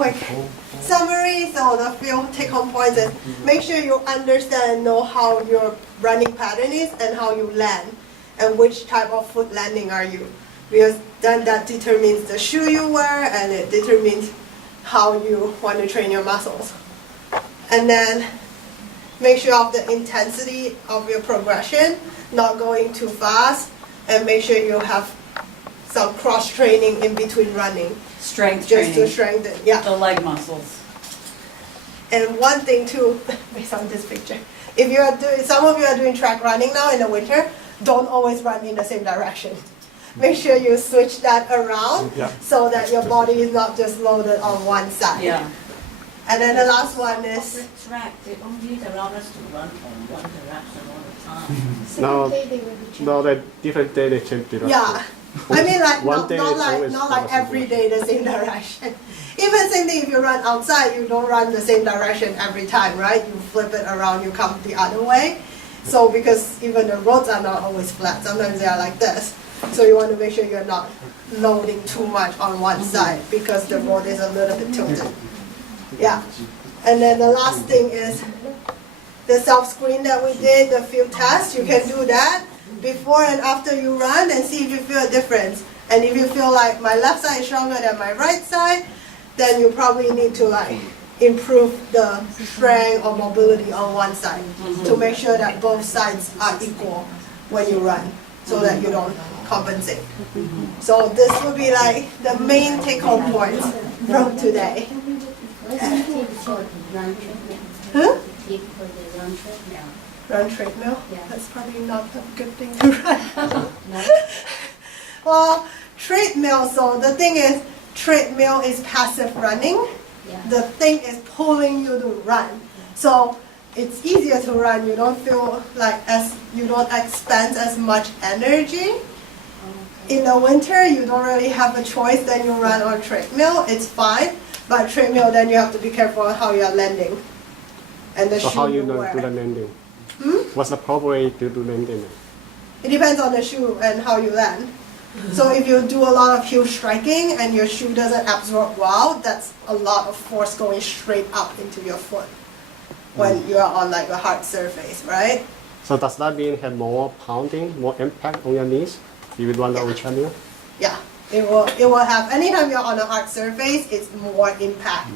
Quick summary, so the few take-home points is make sure you understand and know how your running pattern is and how you land and which type of foot landing are you, because then that determines the shoe you wear and it determines how you want to train your muscles. And then make sure of the intensity of your progression, not going too fast, and make sure you have some cross training in between running. Strength Just training. to strengthen, yeah. The leg muscles. And one thing too, based on this picture, if you are doing, some of you are doing track running now in the winter, don't always run in the same direction. Make sure you switch that around so that your body is not just loaded on one side. Yeah. And then the last one is The track, they only allow us to run on one direction all the time. No, the different day they change direction. yeah. I mean, like One not, day not it's like always not like possible. every day the same direction. Even same thing if you run outside, you don't run the same direction every time, right? You flip it around, you come the other way. So because even the roads are not always flat, sometimes they are like this. So you want to make sure you're not loading too much on one side because the road is a little bit tilted. Yeah. And then the last thing is the self-screen that we did, the field test. You can do that before and after you run and see if you feel a difference. And if you feel like my left side is stronger than my right side, then you probably need to like improve the strength or mobility on one side to make sure that both sides are equal when you run so that you don't compensate. So this would be like the main take-home points from today. Huh? Run treadmill? That's probably not a good thing to run. Well, treadmill, so the thing is, treadmill is passive running. The thing is pulling you to run. So it's easier to run. You don't feel like you don't expend as much energy. In the winter, you don't really have a choice. Then you run on treadmill. It's fine. But treadmill, then you have to be careful on how you're landing. And the So shoe how you you do wear. the landing? What's the proper way to do landing? It depends on the shoe and how you land. So if you do a lot of heel striking and your shoe doesn't absorb well, that's a lot of force going straight up into your foot when you're on like a hard surface, right? So does that mean have more pounding, more impact on your knees? You would run on treadmill? Yeah, it will have, anytime you're on a hard surface, it's more impact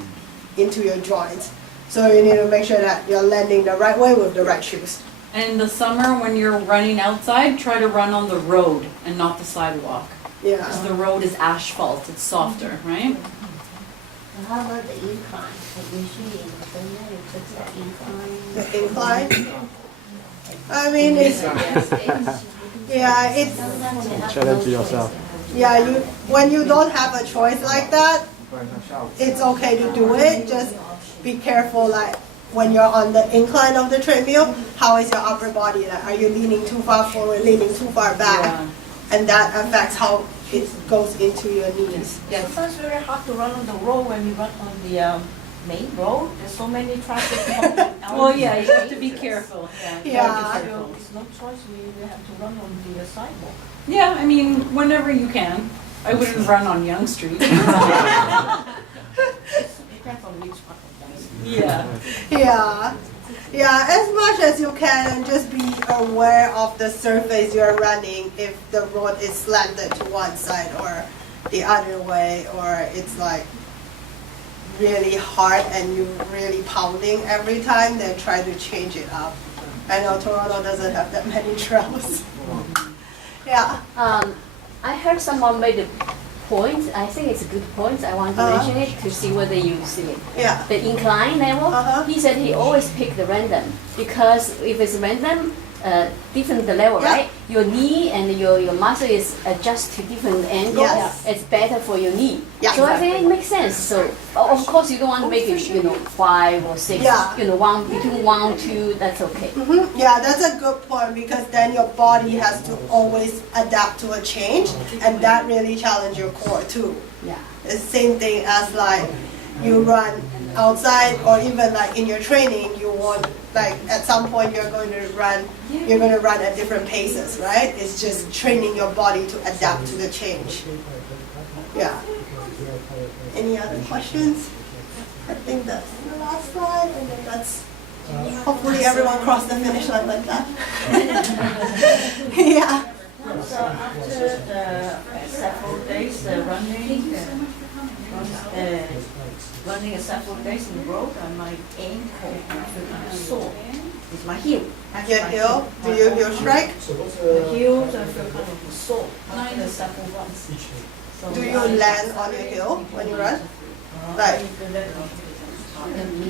into your joints. So you need to make sure that you're landing the right way with the right shoes. And in the summer, when you're running outside, try to run on the road and not the sidewalk. Yeah. Because the road is asphalt, it's softer, right? And how about the incline? Like usually in the summer, you put the incline. The incline. I mean, it's, yeah, it's, Sometimes you have Challenge no yourself. choice. yeah, when you don't have a choice like that, it's okay to do it. Just be careful, like when you're on the incline of the treadmill, how is your upper body? Like, are you leaning too far forward, leaning too far back? Yeah. And that affects how it goes into your knees. Yeah, sometimes it's very hard to run on the road when you run on the main road. There's so many traffic. Well, yeah, you have to be careful. Yeah. So it's no choice. We have to run on the sidewalk. Yeah, I mean, whenever you can. I wouldn't run on Young Street. Depends on which part of the Yeah. Yeah. Yeah, as much as you can, and just be aware of the surface you're running. If the road is slanted to one side or the other way, or it's like really hard and you're really pounding every time, then try to change it up. I know Toronto doesn't have that many trails. Yeah. I heard someone made a point. I think it's a good point. I want to mention it to see whether you see it. Yeah. The incline level. He said he always pick the random because if it's random, different the level, Yeah. right? Your knee and your muscle is adjust to different angles. Yes. It's better for your knee. Yeah, So I think it makes sense. So of course you don't want to make it 5 or 6. Yeah. Between 1 2. That's okay. Yeah, that's a good point because then your body has to always adapt to a change, and that really challenges your core too. Yeah. It's the same thing as like you run outside or even like in your training, you want like at some point you're going to run at different paces, right? It's just training your body to adapt to the change. Yeah. Any other questions? I think that's the last slide, and then that's hopefully everyone crossed the finish line like that. Yeah. So after the several days running several days in a row, my ankle feels sore. It's my heel. Actually, Your my heel? Do you heel strike? The heels I feel kind of sore after the several runs. So Do you land on your heel when you run? Like,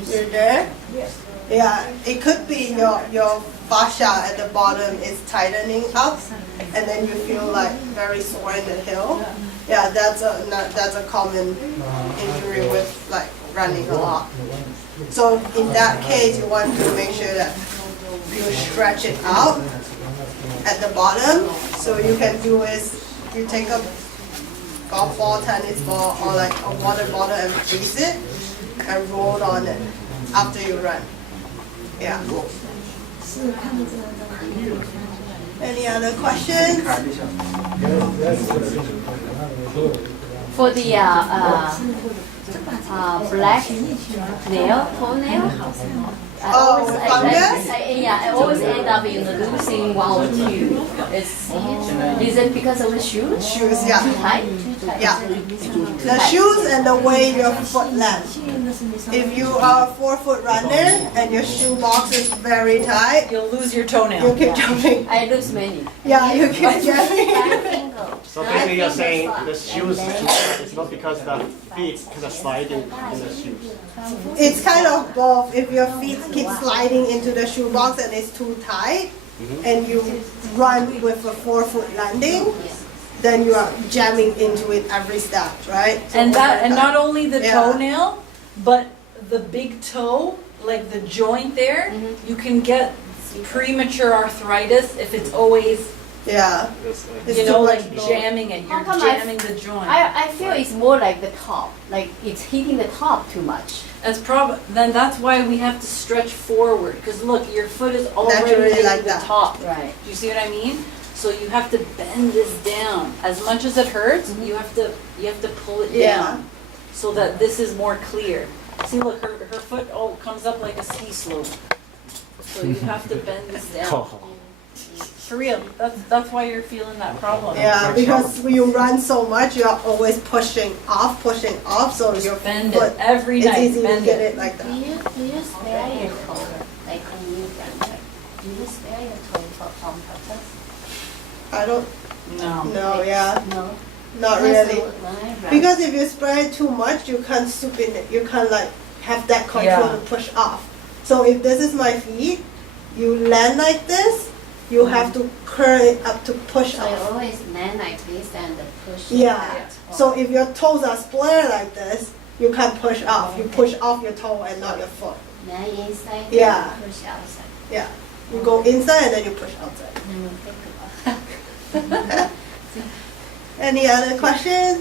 you're there? Yes. Yeah, it could be your fascia at the bottom is tightening up, and then you feel like very sore in the heel. Yeah, that's a common injury with like running a lot. So in that case, you want to make sure that you stretch it out at the bottom. So you can do is you take a golf ball, tennis ball, or like a water bottle and freeze it and roll on it after you run. Yeah. Any other questions? For the black nail, toenail, fungus? I always end up losing one or two. Is it because of the shoes? Shoes, yeah. Too tight? Yeah. The shoes and the way your foot lands. If you are a 4-foot runner and your shoe box is very tight, You'll lose your you toenail. keep jumping. I lose many. Yeah, you keep jumping. So basically you're saying the shoes, it's not because the feet kind of sliding in the shoes. It's kind of both. If your feet keep sliding into the shoe box and it's too tight, and you run with a 4-foot landing, then you are jamming into it every step, right? So And not only the Yeah. toenail, but the big toe, like the joint there, you can get premature arthritis if it's always, yeah, it's you too know, much like blow. jamming it. You're How come I- jamming the joint. I feel it's more like the top, like it's hitting the top too much. Then that's why we have to stretch forward. Because look, your foot is already Naturally hitting like the that. top. Right. Do you see what I mean? So you have to bend this down. As much as it hurts, you have to pull it Yeah. down so that this is more clear. See, look, her foot comes up like a ski slope. So you have to bend this down. For real, that's why you're feeling that problem. Yeah, because when you run so much, you are always pushing off, so your Bend foot, it every it's night. easy to Bend get it. it like Do that. you spare your toe, like when you run? Do you spare your toe on purpose? I don't No. know, yeah, No. not Because really. when I run, Because if you spray too much, you can't supine it. You can't like have that control Yeah. to push off. So if this is my feet, you land like this, you have to curl it up to push so you off. always land like this and push. Yeah. back. So if your toes are split like this, you can't push off. You push off your toe and not your foot. Then inside, Yeah. then push outside. Yeah. You go inside and then you push outside. Then we think about Any other questions?